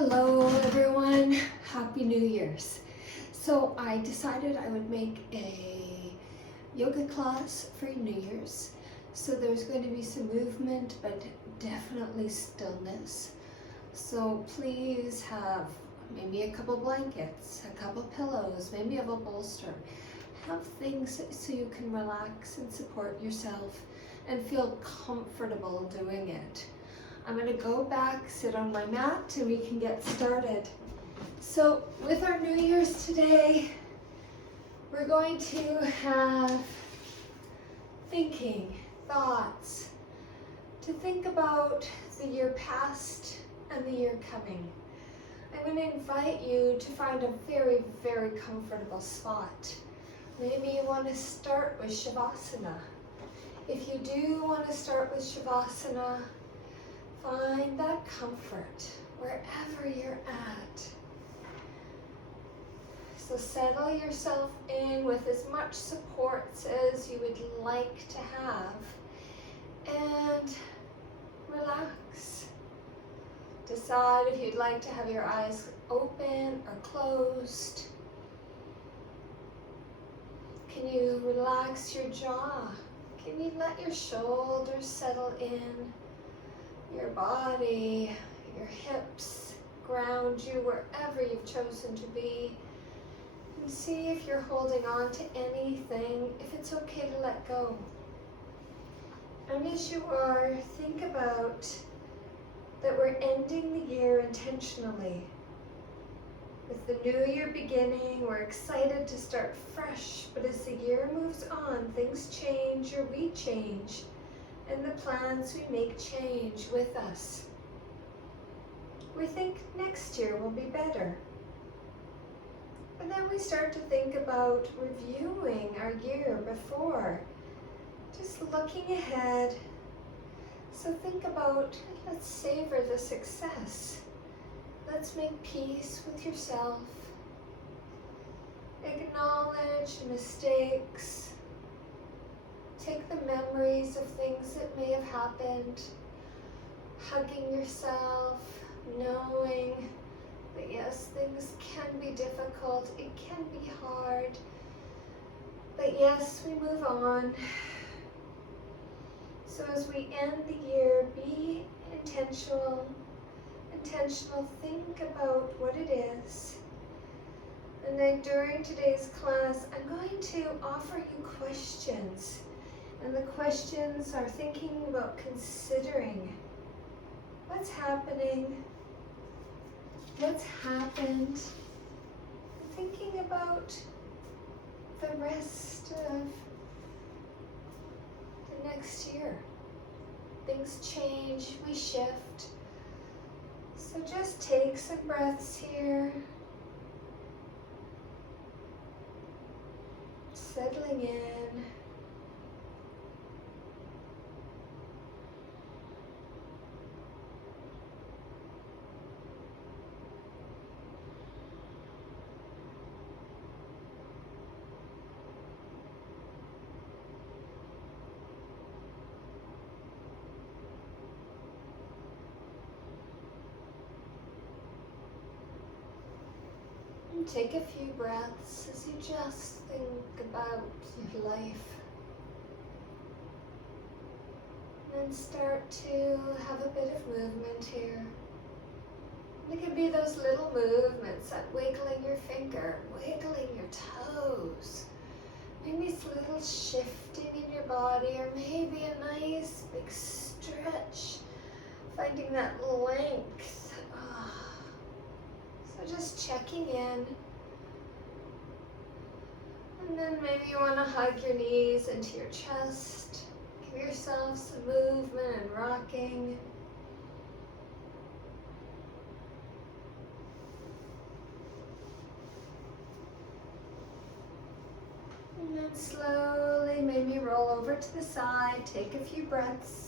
Hello everyone, Happy New Year's. So I decided I would make a yoga class for New Year's. So there's going to be some movement, but definitely stillness. So please have maybe a couple blankets, a couple pillows, maybe have a bolster. Have things so you can relax and support yourself and feel comfortable doing it. I'm going to go back, sit on my mat, and we can get started. So with our New Year's today, we're going to have thinking, thoughts, to think about the year past and the year coming. I'm going to invite you to find a very, very comfortable spot. Maybe you want to start with Shavasana. If you do want to start with Shavasana, find that comfort wherever you're at. So settle yourself in with as much support as you would like to have and relax. Decide if you'd like to have your eyes open or closed. Can you relax your jaw? Can you let your shoulders settle in? Your body, your hips ground you wherever you've chosen to be. And see if you're holding on to anything, if it's okay to let go. And as you are, think about that we're ending the year intentionally. With the new year beginning, we're excited to start fresh, but as the year moves on, things change or we change. And the plans we make change with us. We think next year will be better. And then we start to think about reviewing our year before, just looking ahead. So think about, let's savor the success. Let's make peace with yourself. Acknowledge mistakes. Take the memories of things that may have happened, hugging yourself, knowing that yes, things can be difficult, it can be hard, but yes, we move on. So as we end the year, be intentional, think about what it is. And then during today's class, I'm going to offer you questions. And the questions are thinking about considering what's happening, what's happened, thinking about the rest of the next year. Things change, we shift. So just take some breaths here, settling in. Take a few breaths as you just think about your life. And then start to have a bit of movement here. It can be those little movements, like wiggling your finger, wiggling your toes. Maybe it's a little shifting in your body, or maybe a nice big stretch. Finding that length. So just checking in. And then maybe you want to hug your knees into your chest. Give yourself some movement and rocking. And then slowly maybe roll over to the side. Take a few breaths.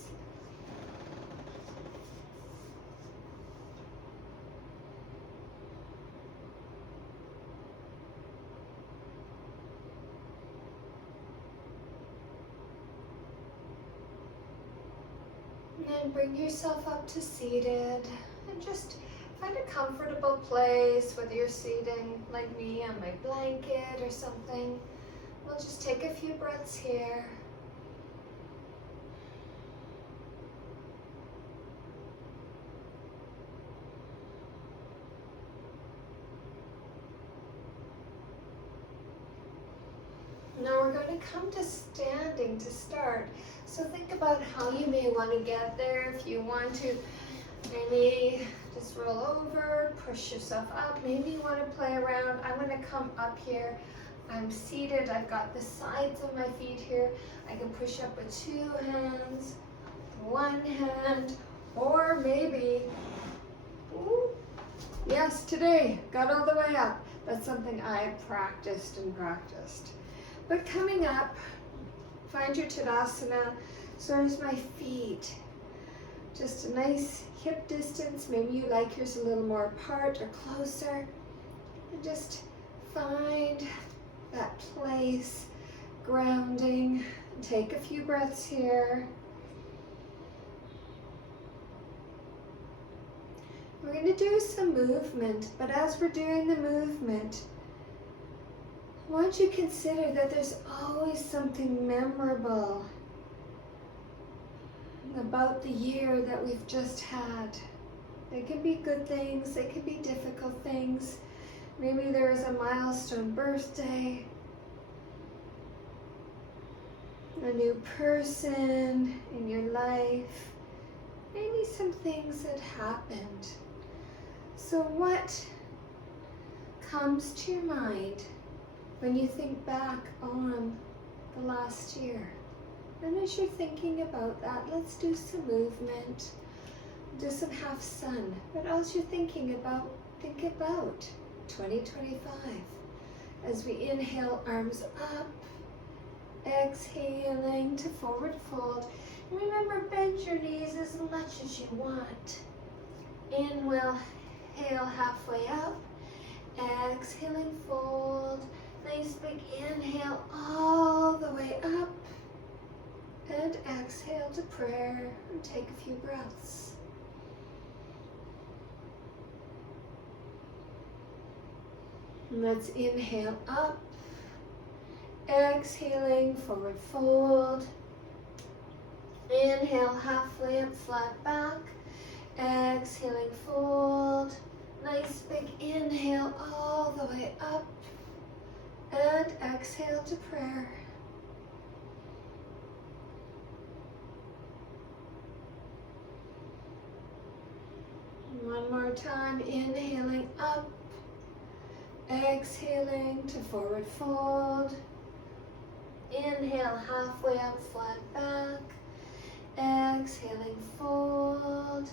And then bring yourself up to seated and just Find a comfortable place, whether you're sitting like me on my blanket or something. We'll just take a few breaths here. Now we're going to come to standing to start. So think about how you may want to get there. If you want to maybe just roll over, push yourself up. Maybe you want to play around. I'm going to come up here. I'm seated. I've got the sides of my feet here. I can push up with 2 hands, 1 hand, or maybe, ooh, yes, today, got all the way up. That's something I practiced and practiced. But coming up, find your Tadasana. So there's my feet. Just a nice hip distance. Maybe you like yours a little more apart or closer. And just find that place, grounding. Take a few breaths here. We're going to do some movement, but as we're doing the movement, I want you to consider that there's always something memorable about the year that we've just had. They can be good things, they can be difficult things. Maybe there is a milestone birthday, a new person in your life, maybe some things that happened. So what comes to your mind when you think back on the last year? And as you're thinking about that, let's do some movement, do some half sun. But as you're thinking about, think about 2025. As we inhale, arms up, exhaling to forward fold. And remember, bend your knees as much as you want. Inhale, halfway up, exhaling, fold. Nice big inhale all the way up, and exhale to prayer, and take a few breaths. And let's inhale up, exhaling, forward fold. Inhale, halfway up, flat back. Exhaling, fold. Nice big inhale all the way up. And exhale to prayer. One more time, inhaling up, exhaling to forward fold. Inhale, halfway up, flat back. Exhaling, fold.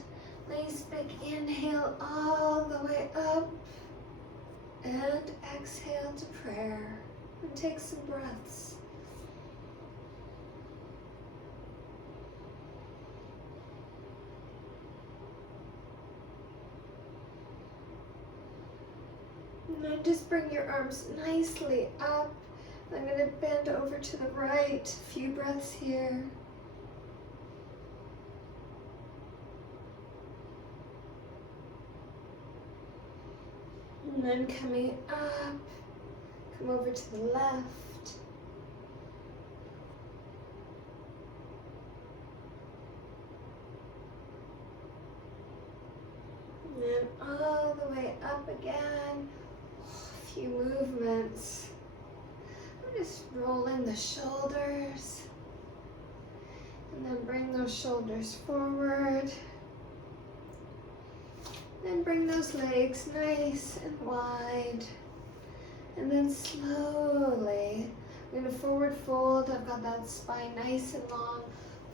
Nice big inhale all the way up. And exhale to prayer. And take some breaths. And then just bring your arms nicely up. I'm going to bend over to the right. A few breaths here. And then coming up, come over to the left. And then all the way up again. A few movements. Just roll in the shoulders. And then bring those shoulders forward. Then bring those legs nice and wide. And then slowly, I'm going to forward fold. I've got that spine nice and long.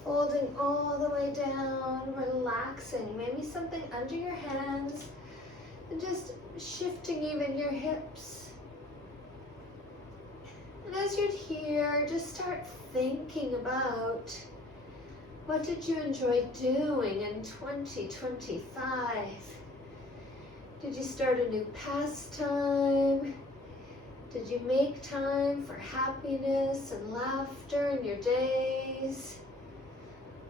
Folding all the way down, relaxing. Maybe something under your hands. And just shifting even your hips. And as you're here, just start thinking about what did you enjoy doing in 2025? Did you start a new pastime? Did you make time for happiness and laughter in your days?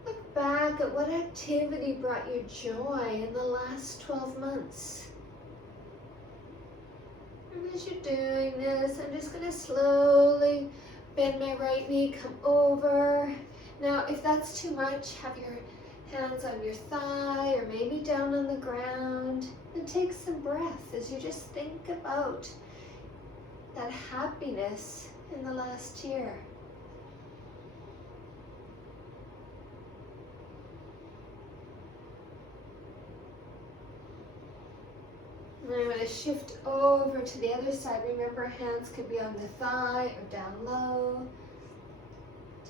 Look back at what activity brought you joy in the last 12 months. And as you're doing this, I'm just going to slowly bend my right knee, come over. Now, if that's too much, have your hands on your thigh or maybe down on the ground, and take some breath as you just think about that happiness in the last year. And I'm going to shift over to the other side. Remember, hands could be on the thigh or down low.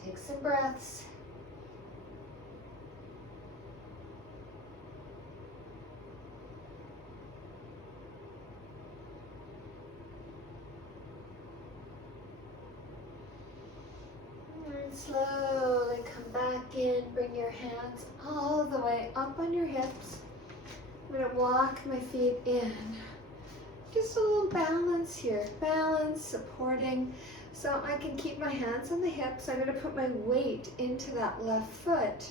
Take some breaths. And slowly come back in. Bring your hands all the way up on your hips. I'm going to walk my feet in. Just a little balance here. Balance, supporting. So I can keep my hands on the hips. I'm going to put my weight into that left foot.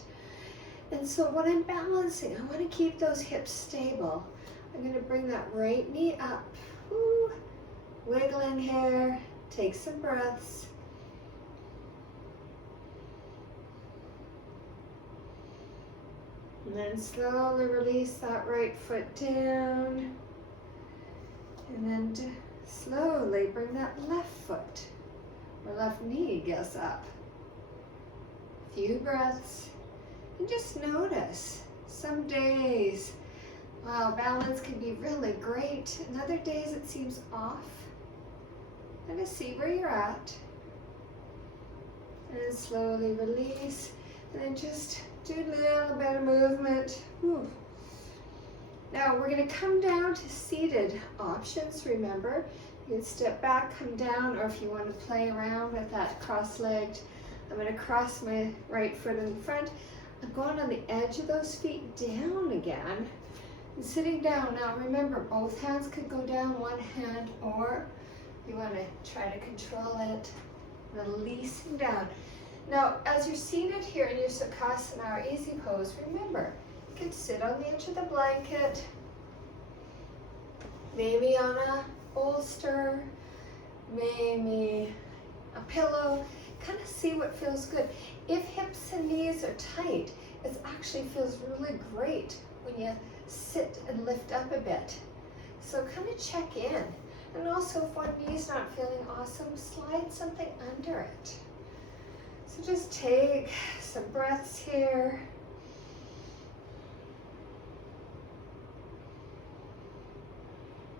And so when I'm balancing, I want to keep those hips stable. I'm going to bring that right knee up. Woo. Wiggling here. Take some breaths. And then slowly release that right foot down. And then slowly bring that left foot, or left knee, goes up. A few breaths. And just notice, some days, wow, balance can be really great. And other days it seems off. And just see where you're at. And then slowly release. And then just do a little bit of movement. Whew. Now we're going to come down to seated options. Remember, you can step back, come down, or if you want to play around with that cross-legged, I'm going to cross my right foot in front. I'm going on the edge of those feet down again. And sitting down. Now remember, both hands could go down, one hand, or you want to try to control it, releasing down. Now, as you're seated here in your Sukhasana or easy pose, remember, you can sit on the edge of the blanket, maybe on a bolster, maybe a pillow. Kind of see what feels good. If hips and knees are tight, it actually feels really great when you sit and lift up a bit. So kind of check in. And also if one knee's not feeling awesome, slide something under it. So just take some breaths here.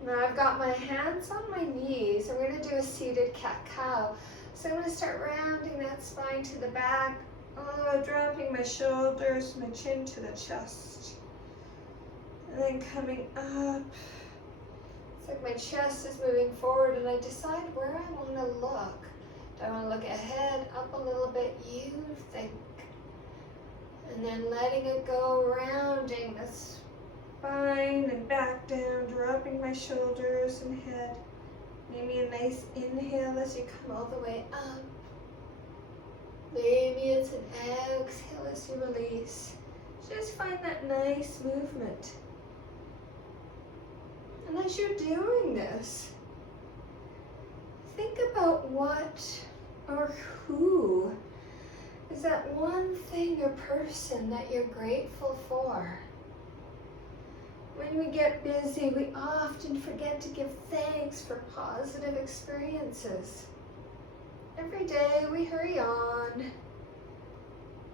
Now I've got my hands on my knees. I'm going to do a seated cat-cow. So I'm going to start rounding that spine to the back. Dropping my shoulders, my chin to the chest. And then coming up. It's like my chest is moving forward and I decide where I want to look. Do I want to look ahead, up a little bit? You think. And then letting it go, rounding the spine and back down, dropping my shoulders and head. Maybe a nice inhale as you come all the way up. Maybe it's an exhale as you release. Just find that nice movement. And as you're doing this, think about what or who is that one thing or person that you're grateful for. When we get busy, we often forget to give thanks for positive experiences. Every day we hurry on.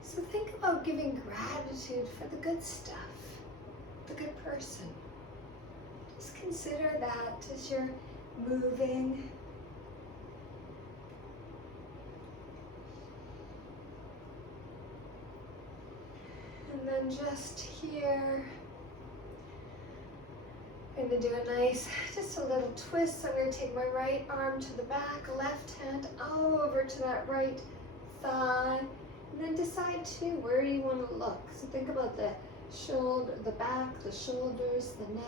So think about giving gratitude for the good stuff, the good person. Just consider that as you're moving. And then just here, I'm going to do a nice, just a little twist. I'm going to take my right arm to the back, left hand over to that right thigh, and then decide too, where do you want to look? So think about the shoulder, the back, the shoulders, the neck.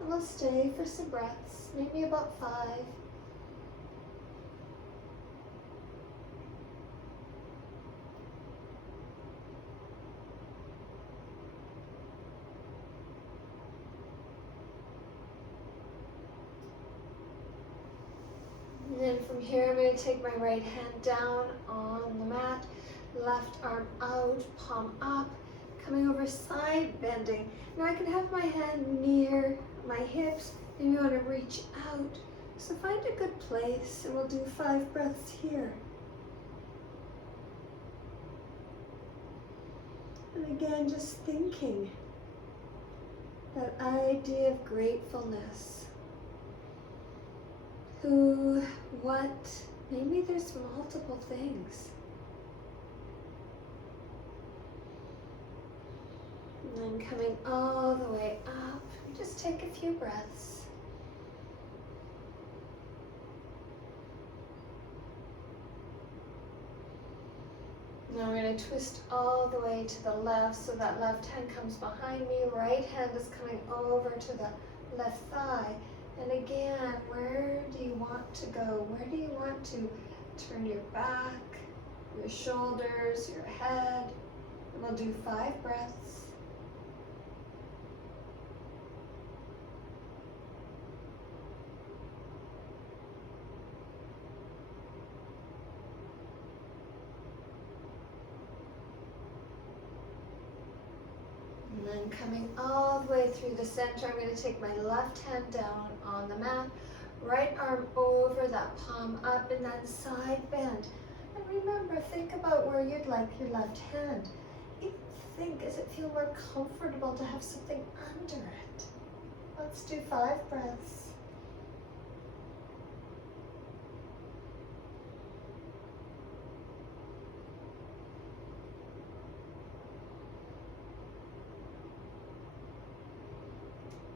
And we'll stay for some breaths, maybe about 5. And then from here, I'm going to take my right hand down on the mat, left arm out, palm up, coming over, side bending. Now I can have my hand near my hips, and you want to reach out. So find a good place, and we'll do 5 breaths here. And again, just thinking that idea of gratefulness. Who, what, maybe there's multiple things. And then coming all the way up, just take a few breaths. Now we're going to twist all the way to the left, so that left hand comes behind me, right hand is coming over to the left thigh. And again, where do you want to go? Where do you want to turn your back, your shoulders, your head? And we'll do 5 breaths. And then coming all the way through the center, I'm going to take my left hand down on the mat, right arm over, that palm up, and then side bend. And remember, think about where you'd like your left hand. Think, does it feel more comfortable to have something under it? Let's do 5 breaths.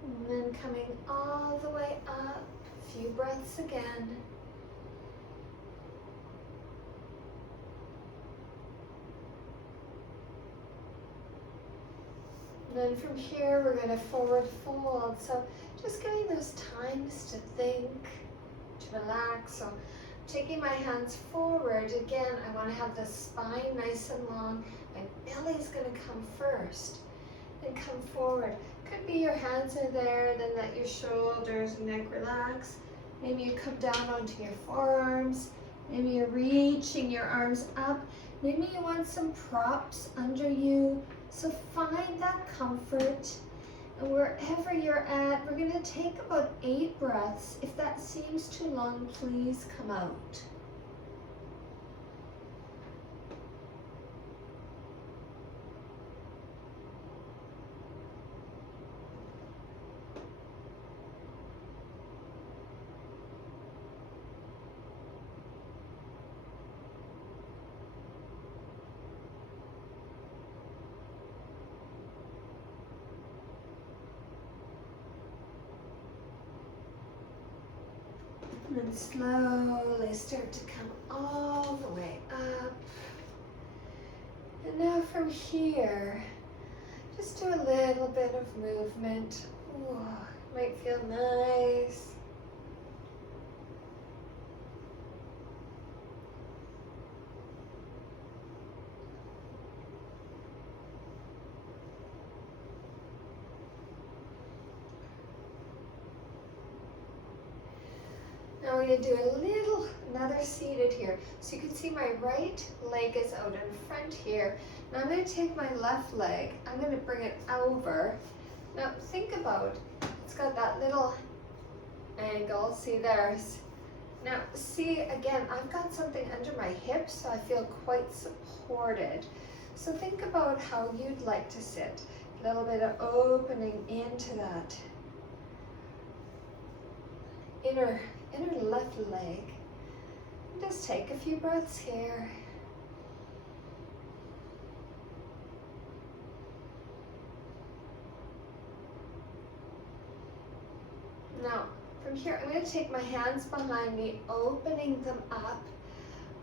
And then coming all the way up, a few breaths again. And then from here, we're going to forward fold. So just giving those times to think, to relax. So taking my hands forward, again, I want to have the spine nice and long. My belly's going to come first and come forward. Could be your hands are there, then let your shoulders and neck relax. Maybe you come down onto your forearms. Maybe you're reaching your arms up. Maybe you want some props under you. So find that comfort. And wherever you're at, we're going to take about 8 breaths. If that seems too long, please come out. And then slowly start to come all the way up. And now from here, just do a little bit of movement. Ooh, might feel nice. Now we're going to do another seated here. So you can see my right leg is out in front here. Now I'm going to take my left leg, I'm going to bring it over. Now think about, it's got that little angle, see there's. Now see again, I've got something under my hips, so I feel quite supported. So think about how you'd like to sit. A little bit of opening into that inner left leg. Just take a few breaths here. Now, from here, I'm going to take my hands behind me, opening them up,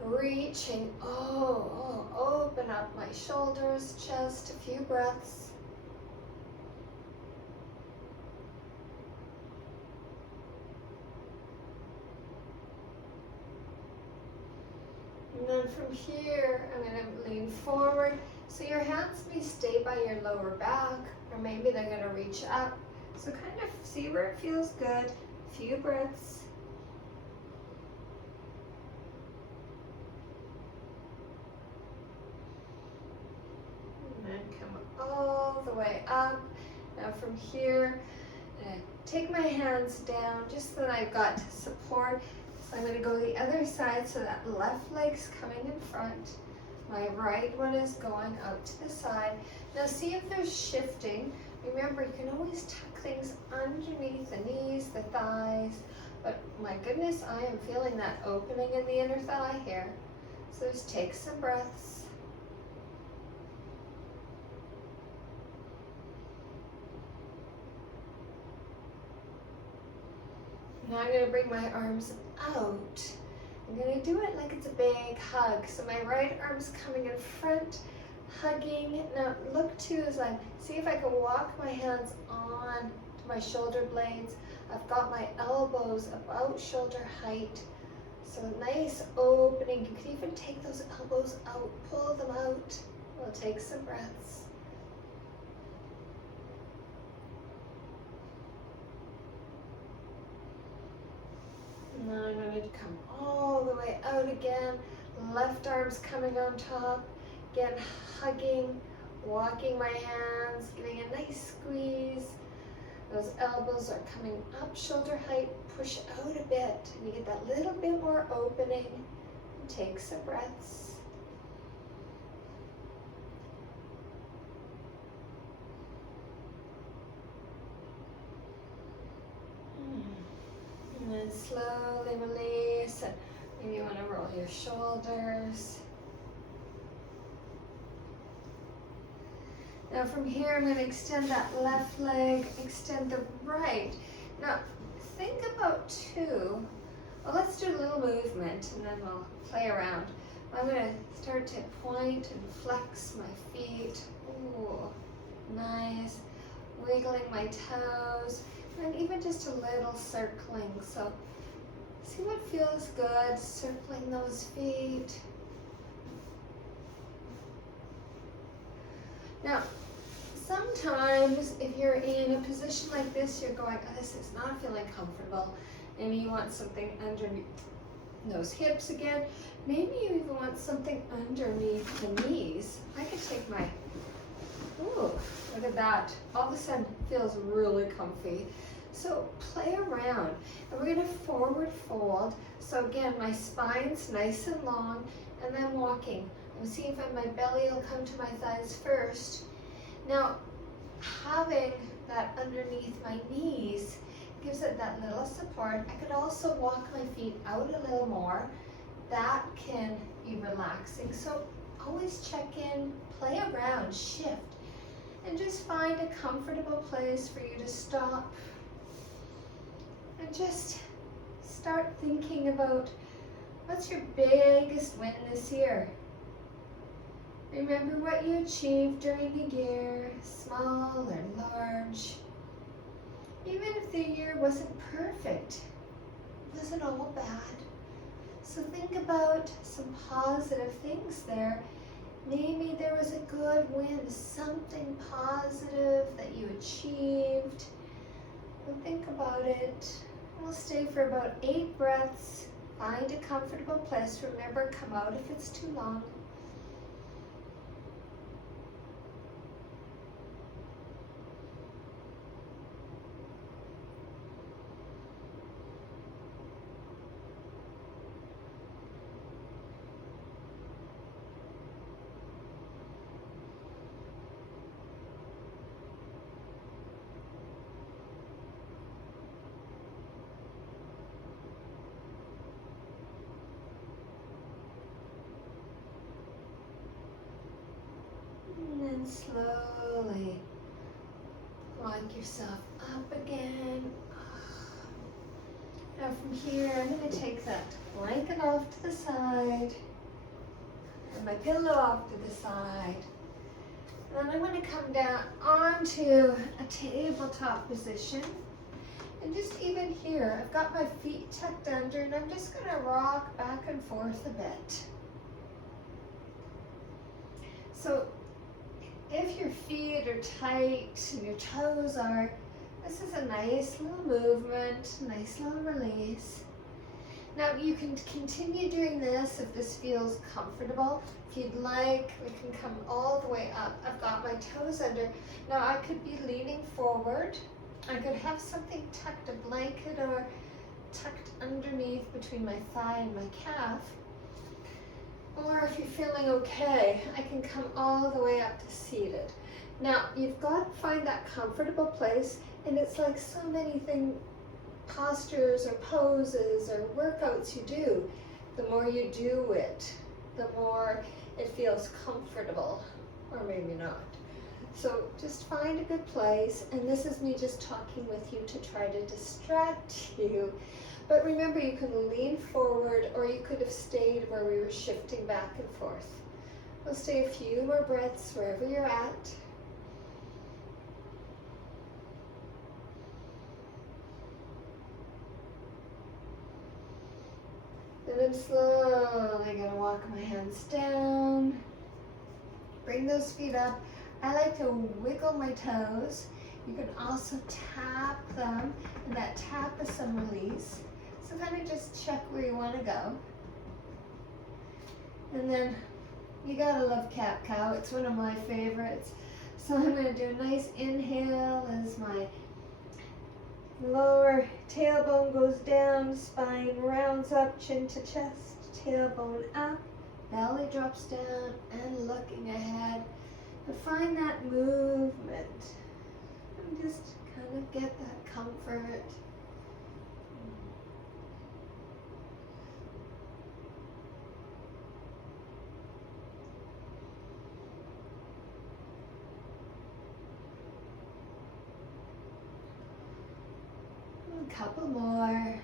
reaching, open up my shoulders, chest, a few breaths. And then from here, I'm going to lean forward. So your hands may stay by your lower back, or maybe they're going to reach up. So kind of see where it feels good. A few breaths. all the way up. Now from here, I'm going to take my hands down just so that I've got support. So I'm going to go the other side so that left leg's coming in front. My right one is going out to the side. Now see if there's shifting. Remember, you can always tuck things underneath the knees, the thighs. But my goodness, I am feeling that opening in the inner thigh here. So just take some breaths. Now I'm going to bring my arms out. I'm going to do it like it's a big hug. So my right arm's coming in front, hugging. Now look too as I see if I can walk my hands on to my shoulder blades. I've got my elbows about shoulder height. So nice opening. You can even take those elbows out, pull them out. We'll take some breaths. Now I'm going to come all the way out again. Left arm's coming on top. Again, hugging, walking my hands, giving a nice squeeze. Those elbows are coming up shoulder height. Push out a bit, and you get that little bit more opening. And take some breaths. And then slowly release, and maybe you want to roll your shoulders. Now from here, I'm going to extend that left leg, extend the right. Now think about two. Well, let's do a little movement, and then we'll play around. I'm going to start to point and flex my feet. Ooh, nice. Wiggling my toes. And even just a little circling. So see what feels good, circling those feet. Now, sometimes if you're in a position like this, you're going, oh, this is not feeling comfortable. Maybe you want something underneath those hips again. Maybe you even want something underneath the knees. I could take my, ooh, look at that. All of a sudden it feels really comfy. So play around, and we're going to forward fold. So again, my spine's nice and long, and then walking. And see if my belly will come to my thighs first. Now, having that underneath my knees gives it that little support. I could also walk my feet out a little more. That can be relaxing. So always check in, play around, shift, and just find a comfortable place for you to stop. And just start thinking about what's your biggest win this year. Remember what you achieved during the year, small or large. Even if the year wasn't perfect, it wasn't all bad. So think about some positive things there. Maybe there was a good win, something positive that you achieved. And think about it. We'll stay for about 8 breaths. Find a comfortable place. Remember, come out if it's too long. And slowly walk yourself up again. Now from here, I'm going to take that blanket off to the side and my pillow off to the side. And then I'm going to come down onto a tabletop position. And just even here, I've got my feet tucked under, and I'm just going to rock back and forth a bit. So if your feet are tight and your toes are, this is a nice little movement, nice little release. Now you can continue doing this if this feels comfortable. If you'd like, we can come all the way up. I've got my toes under. Now I could be leaning forward. I could have something tucked, a blanket or tucked underneath between my thigh and my calf. Or if you're feeling okay, I can come all the way up to seated. Now you've got to find that comfortable place, and it's like so many things, postures or poses or workouts you do, the more you do it, the more it feels comfortable, or maybe not. So just find a good place, and this is me just talking with you to try to distract you. But remember, you can lean forward, or you could have stayed where we were shifting back and forth. We'll stay a few more breaths wherever you're at. Then I'm slowly going to walk my hands down. Bring those feet up. I like to wiggle my toes. You can also tap them, and that tap is some release. So kind of just check where you want to go. And then you gotta love cat-cow. It's one of my favorites. So I'm going to do a nice inhale as my lower tailbone goes down, spine rounds up, chin to chest, tailbone up, belly drops down, and looking ahead. But find that movement and just kind of get that comfort. A couple more.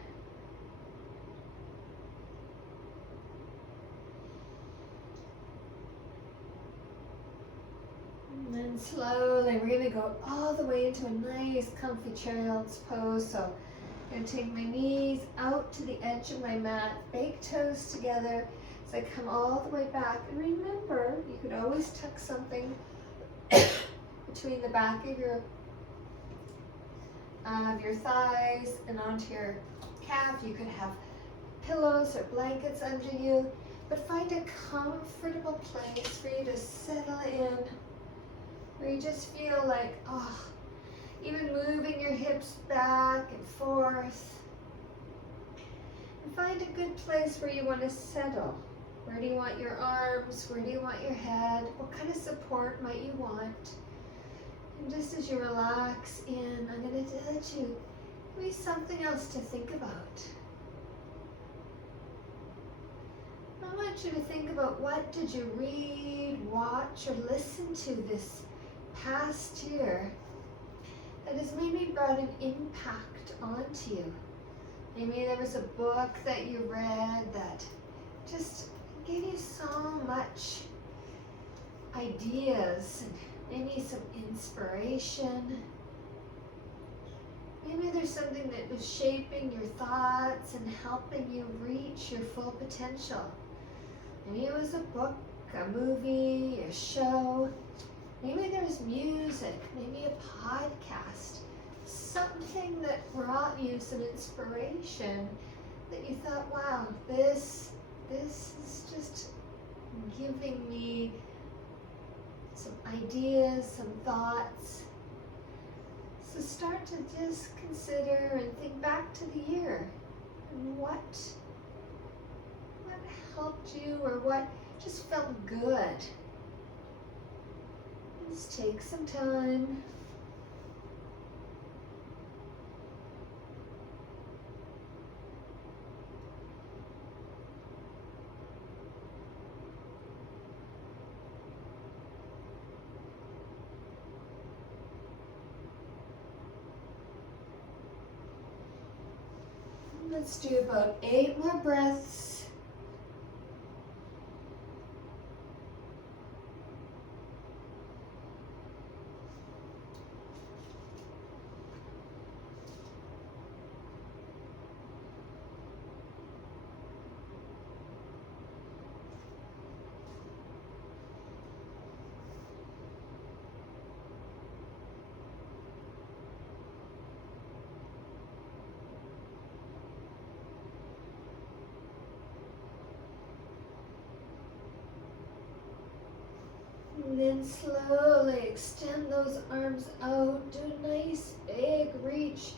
And then slowly, we're going to go all the way into a nice comfy child's pose. So I'm going to take my knees out to the edge of my mat, big toes together. So I come all the way back. And remember, you could always tuck something between the back of your thighs and onto your calf. You could have pillows or blankets under you, but find a comfortable place for you to settle in, where you just feel like, oh, even moving your hips back and forth. And find a good place where you want to settle. Where do you want your arms? Where do you want your head? What kind of support might you want? And just as you relax in, I'm going to let you give me something else to think about. I want you to think about, what did you read, watch, or listen to this past year that has maybe brought an impact onto you. Maybe there was a book that you read that just gave you so much ideas, and maybe some inspiration. Maybe there's something that was shaping your thoughts and helping you reach your full potential. Maybe it was a book, a movie, a show. Maybe there's music, maybe a podcast. Something that brought you some inspiration that you thought, wow, this is just giving me some ideas, some thoughts. So start to just consider and think back to the year, and what helped you, or what just felt good. Just take some time. Let's do about 8 more breaths. then slowly extend those arms out. Do a nice big reach.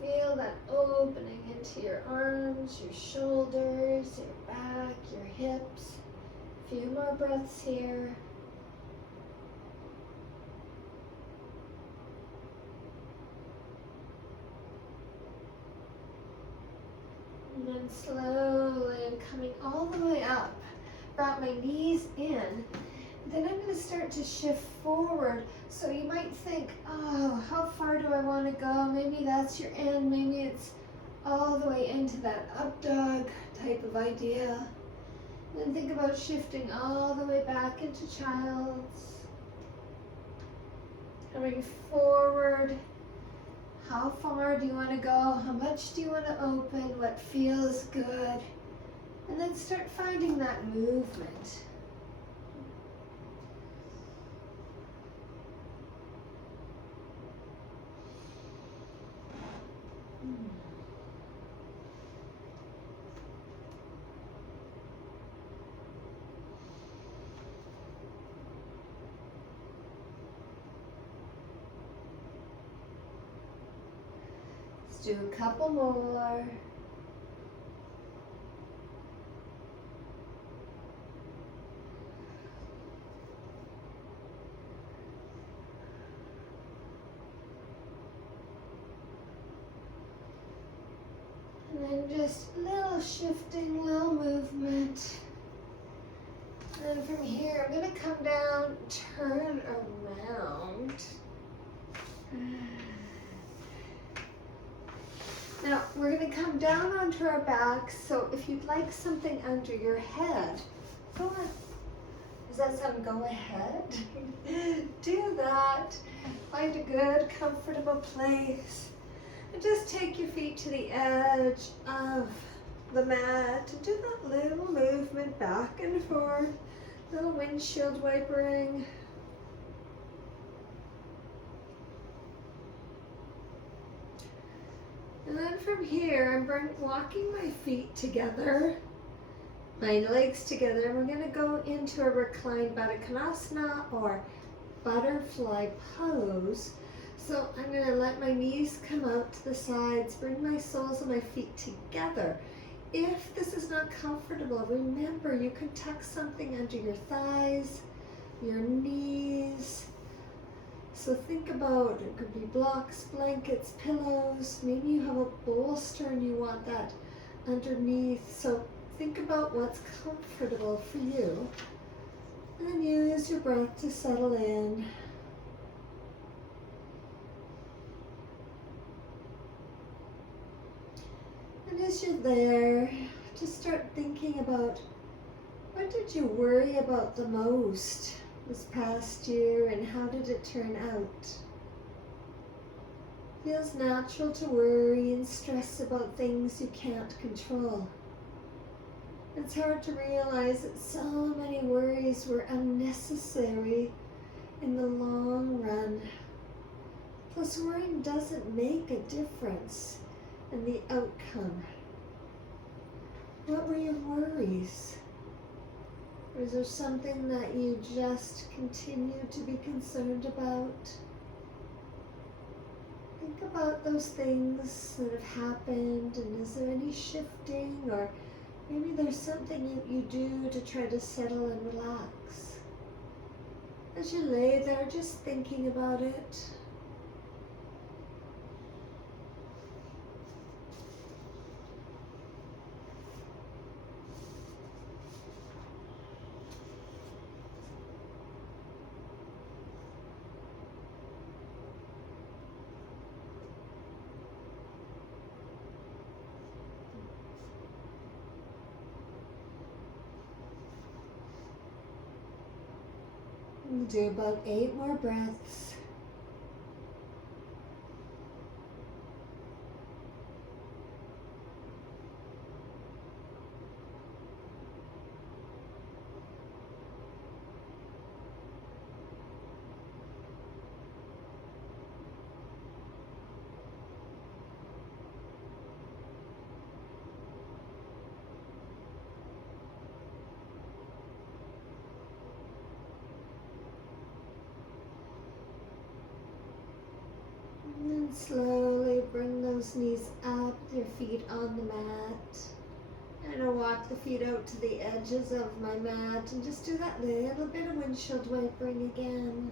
Feel that opening into your arms, your shoulders, your back, your hips. A few more breaths here. And then slowly I'm coming all the way up. Brought my knees in. Then I'm going to start to shift forward. So you might think, oh, how far do I want to go? Maybe that's your end. Maybe it's all the way into that up dog type of idea. Then think about shifting all the way back into child's. Coming forward. How far do you want to go? How much do you want to open? What feels good? And then start finding that movement. Let's do a couple more. And then just little shifting, little movement. And then from here, I'm going to come down, turn around. Now, we're going to come down onto our backs, so if you'd like something under your head, go on. Does that sound go ahead? Do that. Find a good, comfortable place. And just take your feet to the edge of the mat and do that little movement back and forth, little windshield wipering. And then from here, I'm walking my feet together, my legs together, and we're going to go into a reclined Baddha Konasana or butterfly pose. So I'm going to let my knees come out to the sides, bring my soles of my feet together. If this is not comfortable, remember you can tuck something under your thighs, your knees. So think about, it could be blocks, blankets, pillows, maybe you have a bolster and you want that underneath. So think about what's comfortable for you. And then use your breath to settle in. And as you're there, just start thinking about what did you worry about the most this past year and how did it turn out? Feels natural to worry and stress about things you can't control. It's hard to realize that so many worries were unnecessary in the long run. Plus, worrying doesn't make a difference in the outcome. What were your worries? Or is there something that you just continue to be concerned about? Think about those things that have happened, and is there any shifting, or maybe there's something you do to try to settle and relax. As you lay there just thinking about it, we'll do about 8 more breaths. slowly bring those knees up, your feet on the mat. I'm going to walk the feet out to the edges of my mat and just do that little bit of windshield wipering again.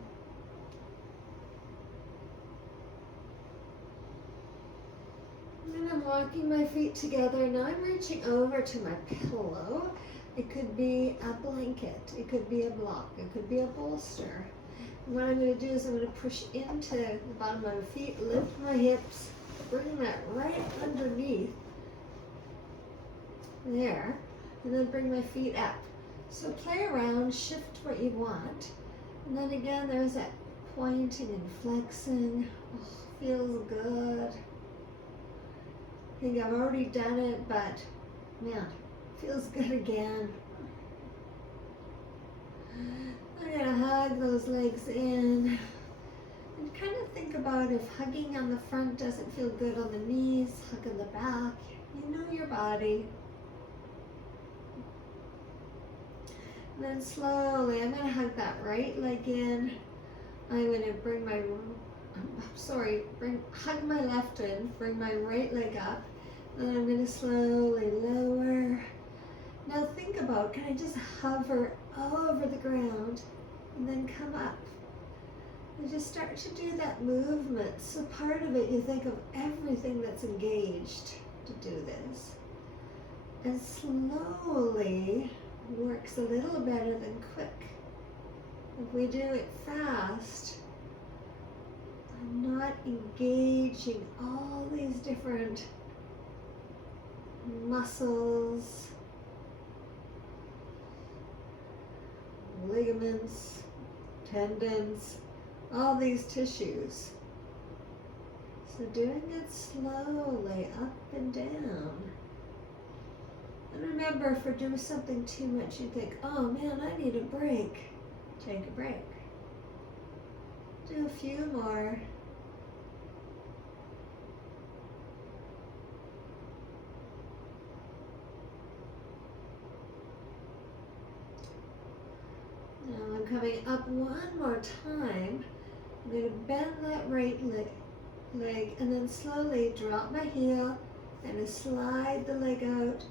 And then I'm walking my feet together. Now I'm reaching over to my pillow. It could be a blanket, it could be a block, it could be a bolster. And what I'm going to do is I'm going to push into the bottom of my feet, lift my hips, bring that right underneath there, and then bring my feet up. So play around, shift what you want, and then again there's that pointing and flexing. Oh, feels good. I think I've already done it, but man, feels good again. I'm gonna hug those legs in and kind of think about if hugging on the front doesn't feel good on the knees, hug on the back. You know your body. And then slowly, I'm going to hug that right leg in. I'm going to bring my, hug my left in, bring my right leg up. Then I'm going to slowly lower. Now think about, can I just hover over the ground and then come up? And just start to do that movement. So part of it, you think of everything that's engaged to do this. And slowly, works a little better than quick. If we do it fast, I'm not engaging all these different muscles, ligaments, tendons, all these tissues. So doing it slowly up and down. And remember, if we're doing something too much, you think, oh man, I need a break. Take a break. Do a few more. Now I'm coming up one more time. I'm going to bend that right leg and then slowly drop my heel and slide the leg out.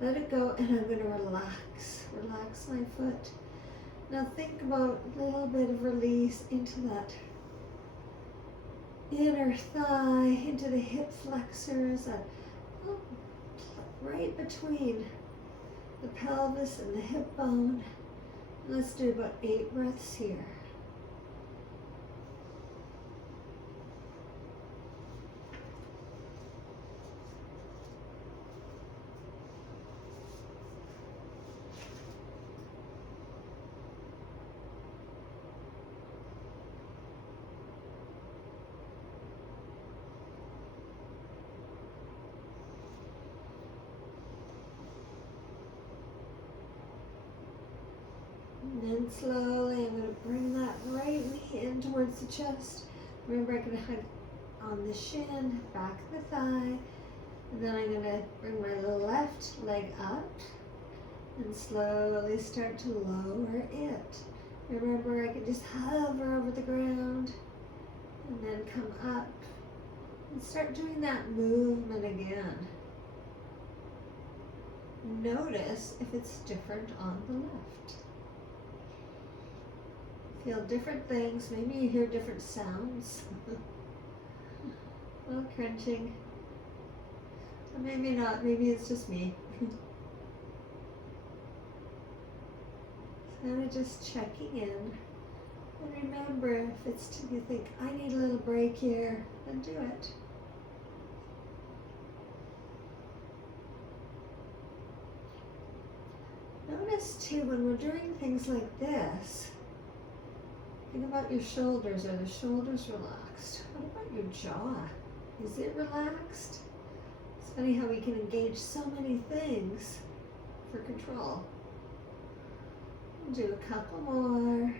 Let it go, and I'm going to relax my foot. Now think about a little bit of release into that inner thigh, into the hip flexors, that right between the pelvis and the hip bone. Let's do about 8 breaths here. And then slowly, I'm going to bring that right knee in towards the chest. Remember, I'm going to hug on the shin, back of the thigh. And then I'm going to bring my left leg up and slowly start to lower it. Remember, I can just hover over the ground and then come up and start doing that movement again. Notice if it's different on the left. Feel different things. Maybe you hear different sounds. A little crunching. Or maybe not. Maybe it's just me. So I'm just checking in. And remember, if it's you think, I need a little break here, then do it. Notice too, when we're doing things like this, think about your shoulders. Are the shoulders relaxed? What about your jaw? Is it relaxed? It's funny how we can engage so many things for control. We'll do a couple more.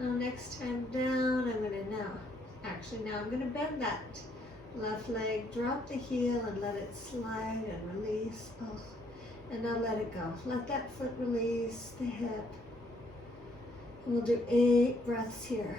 Now next time down, I'm going to bend that left leg, drop the heel and let it slide and release. And now let it go. Let that foot release the hip. And we'll do 8 breaths here.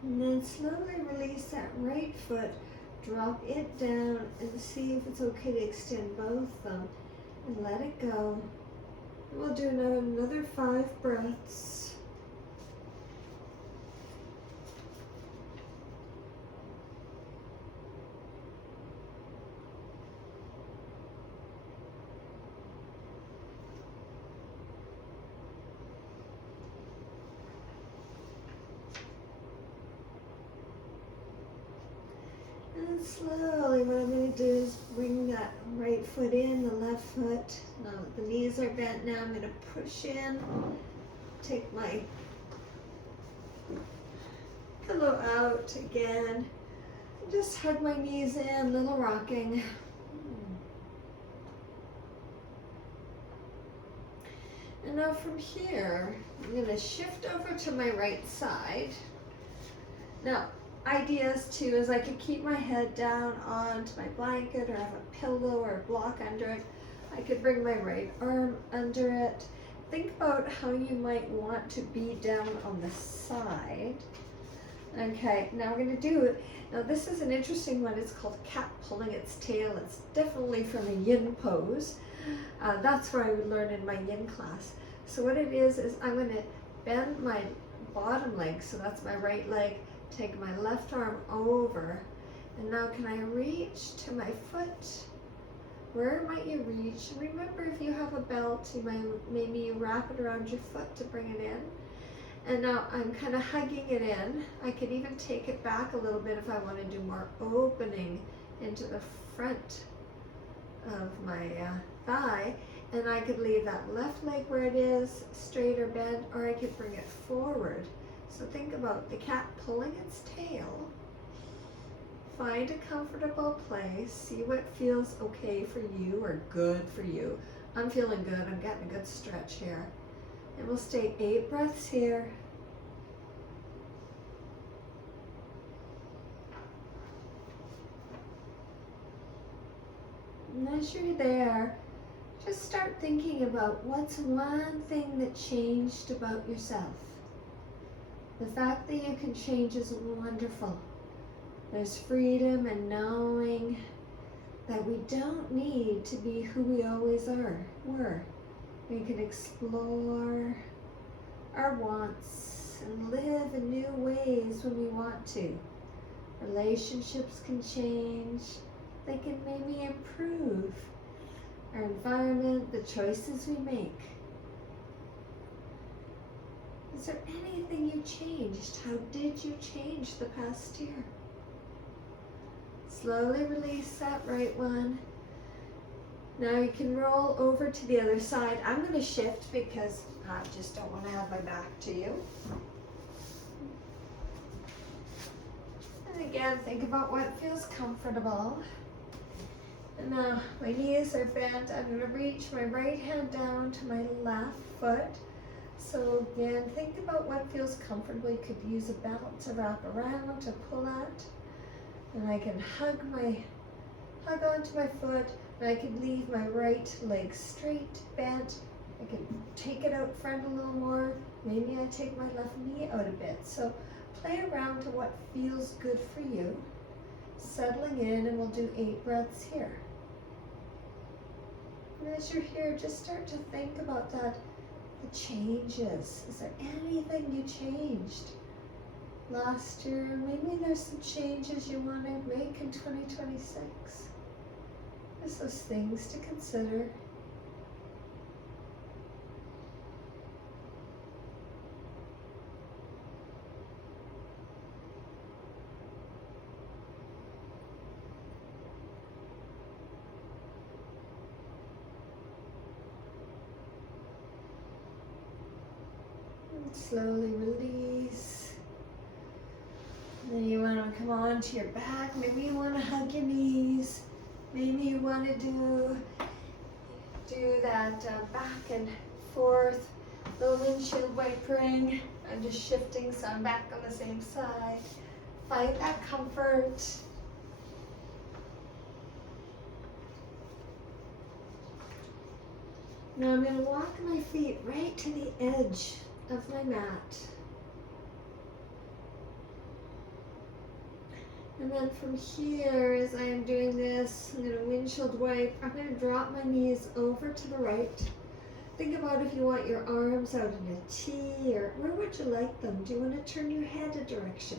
And then slowly release that right foot, drop it down and see if it's okay to extend both of them and let it go. We'll do another 5 breaths. And slowly what I'm going to do is bring that right foot in, the left foot. Now the knees are bent now. I'm going to push in, take my pillow out again. Just hug my knees in, little rocking. And now from here, I'm going to shift over to my right side. Now, ideas too is I could keep my head down onto my blanket or have a pillow or a block under it. I could bring my right arm under it. Think about how you might want to be down on the side. Okay, now we're going to do it. Now this is an interesting one. It's called cat pulling its tail. It's definitely from a yin pose. That's where I would learn in my yin class. So what it is I'm going to bend my bottom leg, so that's my right leg, take my left arm over, and now can I reach to my foot? Where might you reach? Remember, if you have a belt, maybe you wrap it around your foot to bring it in. And now I'm kind of hugging it in. I could even take it back a little bit if I want to do more opening into the front of my thigh. And I could leave that left leg where it is, straight or bent, or I could bring it forward. So think about the cat pulling its tail. Find a comfortable place. See what feels okay for you or good for you. I'm feeling good. I'm getting a good stretch here. And we'll stay 8 breaths here. And as you're there, just start thinking about what's one thing that changed about yourself. The fact that you can change is wonderful. There's freedom in knowing that we don't need to be who we always were. We can explore our wants and live in new ways when we want to. Relationships can change. They can maybe improve. Our environment, the choices we make. Is there anything you changed? How did you change the past year? Slowly release that right one. Now you can roll over to the other side. I'm going to shift because I just don't want to have my back to you. And again, think about what feels comfortable. And now my knees are bent. I'm going to reach my right hand down to my left foot. So again, think about what feels comfortable. You could use a belt to wrap around, to pull at. And I can hug onto my foot. And I can leave my right leg straight, bent. I can take it out front a little more. Maybe I take my left knee out a bit. So play around to what feels good for you. Settling in, and we'll do 8 breaths here. And as you're here, just start to think about that, the changes. Is there anything you changed last year? Maybe there's some changes you want to make in 2026. Just those things to consider. And slowly release. Then you want to come on to your back. Maybe you want to hug your knees. Maybe you want to do that back and forth, little windshield wipering. I'm just shifting so I'm back on the same side. Find that comfort. Now I'm going to walk my feet right to the edge of my mat. And then from here, as I am doing this, I'm going to windshield wipe. I'm going to drop my knees over to the right. Think about if you want your arms out in a T, or where would you like them? Do you want to turn your head a direction?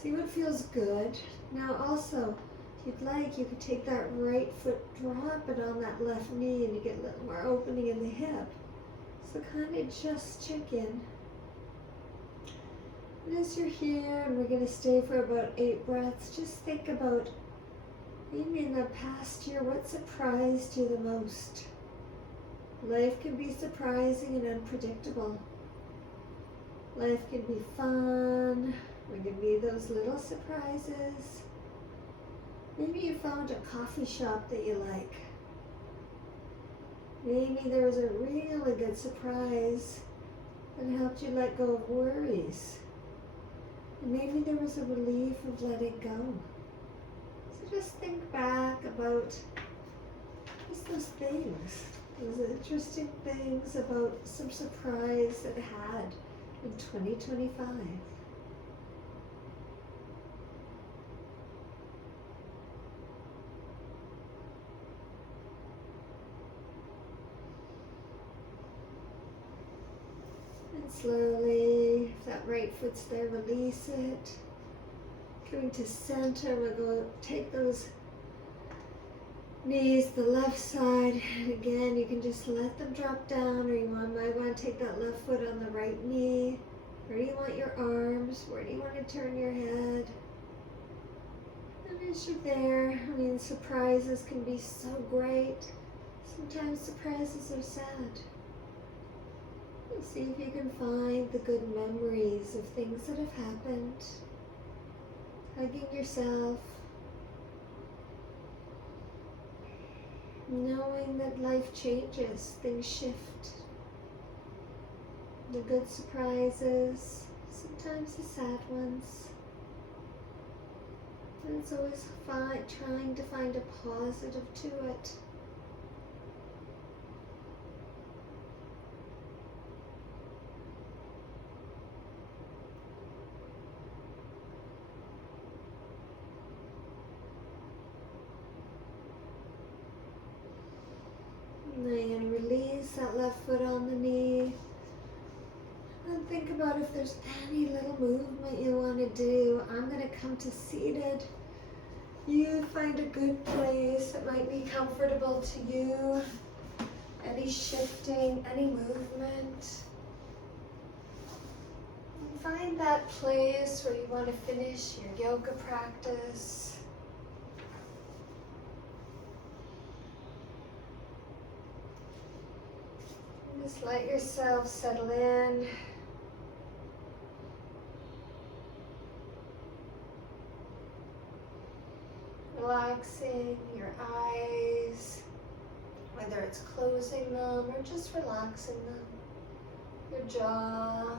See what feels good. Now also, if you'd like, you could take that right foot, drop it on that left knee, and you get a little more opening in the hip. So kind of just check in. And as you're here, and we're going to stay for about 8 breaths, just think about maybe in the past year, what surprised you the most? Life can be surprising and unpredictable. Life can be fun. There can be those little surprises. Maybe you found a coffee shop that you like. Maybe there was a really good surprise that helped you let go of worries. And maybe there was a relief of letting go. So just think back about just those things, those interesting things about some surprise that had in 2025. And slowly, if that right foot's there, release it. Coming to center, we'll go take those knees to the left side. And again, you can just let them drop down, or you might want to take that left foot on the right knee. Where do you want your arms? Where do you want to turn your head? And as you're there, I mean, surprises can be so great. Sometimes surprises are sad. See if you can find the good memories of things that have happened. Hugging yourself. Knowing that life changes, things shift. The good surprises, sometimes the sad ones. And it's always trying to find a positive to it. And release that left foot on the knee. And think about if there's any little movement you want to do. I'm going to come to seated. You find a good place that might be comfortable to you. Any shifting, any movement. And find that place where you want to finish your yoga practice. Just let yourself settle in. Relaxing your eyes, whether it's closing them or just relaxing them. Your jaw,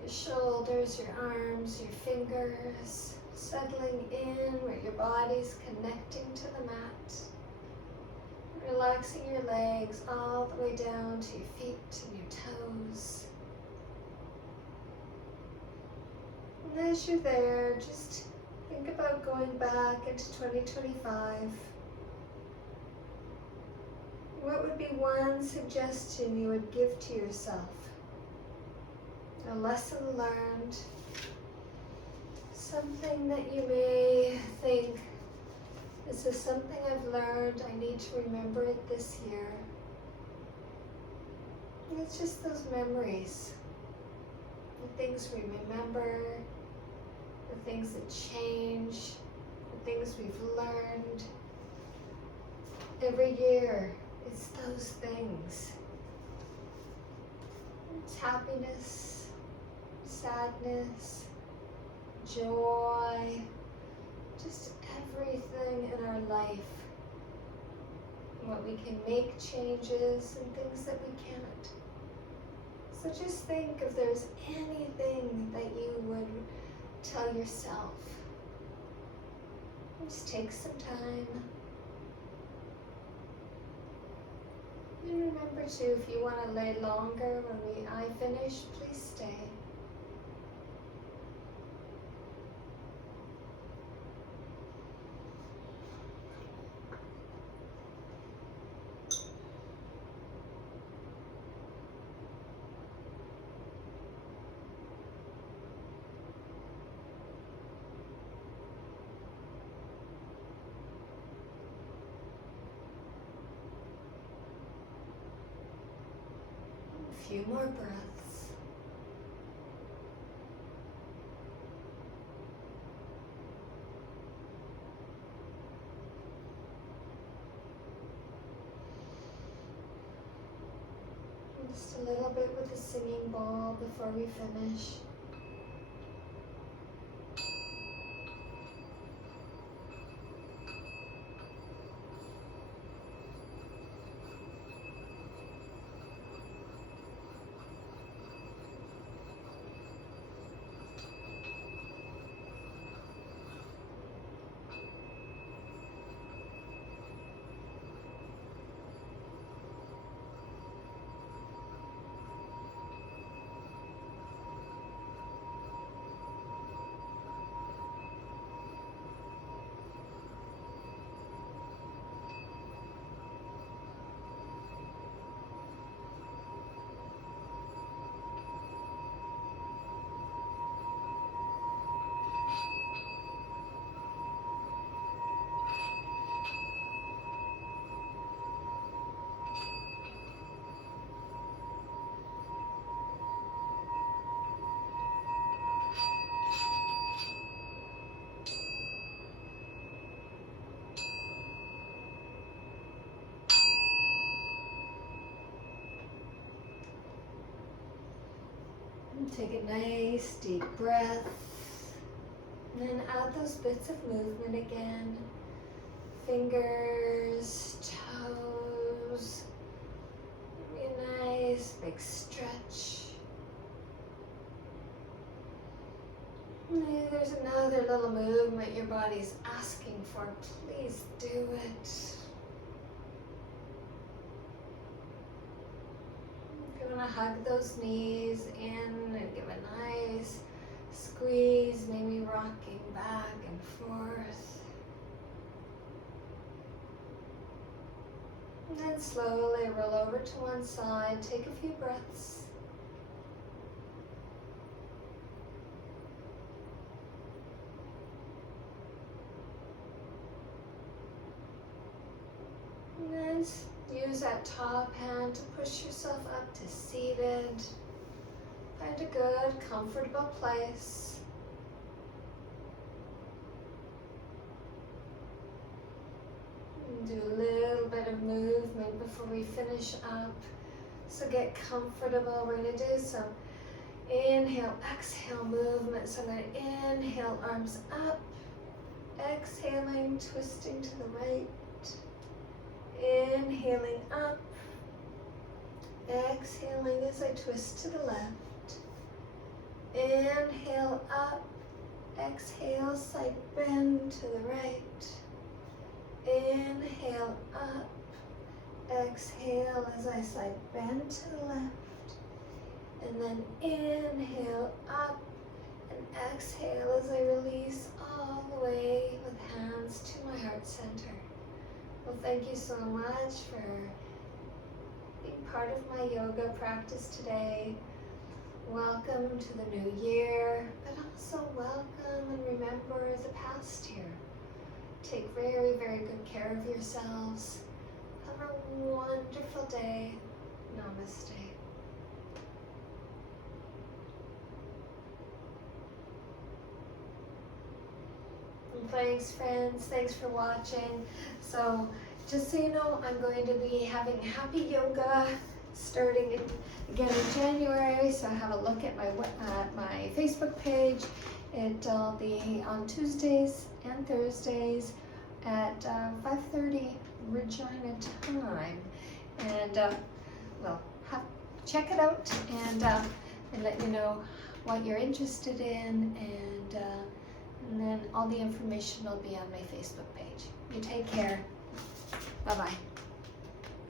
your shoulders, your arms, your fingers, settling in where your body's connecting to the mat. Relaxing your legs all the way down to your feet and your toes. And as you're there, just think about going back into 2025. What would be one suggestion you would give to yourself? A lesson learned, something that you may think, this is something I've learned, I need to remember it this year. And it's just those memories, the things we remember, the things that change, the things we've learned. Every year, it's those things. It's happiness, sadness, joy, just everything in our life. What we can make changes and things that we can't. So just think if there's anything that you would tell yourself. Just take some time. And remember too, if you want to lay longer when I finish, please stay. A few more breaths. And just a little bit with the singing bowl before we finish. Take a nice deep breath, and then add those bits of movement again. Fingers, toes, maybe a nice big stretch. Maybe there's another little movement your body's asking for. Please do it. If you want to hug those knees in and give a nice squeeze, maybe rocking back and forth. And then slowly roll over to one side, take a few breaths. And then use that top hand to push yourself up to seated. Find a good, comfortable place. And do a little bit of movement before we finish up. So get comfortable. We're going to do some inhale, exhale movement. So I'm going to inhale, arms up. Exhaling, twisting to the right. Inhaling up, exhaling as I twist to the left. Inhale up, exhale, side bend to the right. Inhale up, exhale as I side bend to the left. And then inhale up and exhale as I release all the way with hands to my heart center. Well, thank you so much for being part of my yoga practice today. Welcome to the new year, but also welcome and remember the past year. Take very, very good care of yourselves. Have a wonderful day. Namaste. And thanks, friends. Thanks for watching. So just so you know, I'm going to be having happy yoga starting again in January. So have a look at my Facebook page It'll be on Tuesdays and Thursdays at 5:30 Regina time. And well, check it out and let me know what you're interested in, and then all the information will be on my Facebook page. You take care. Bye-bye.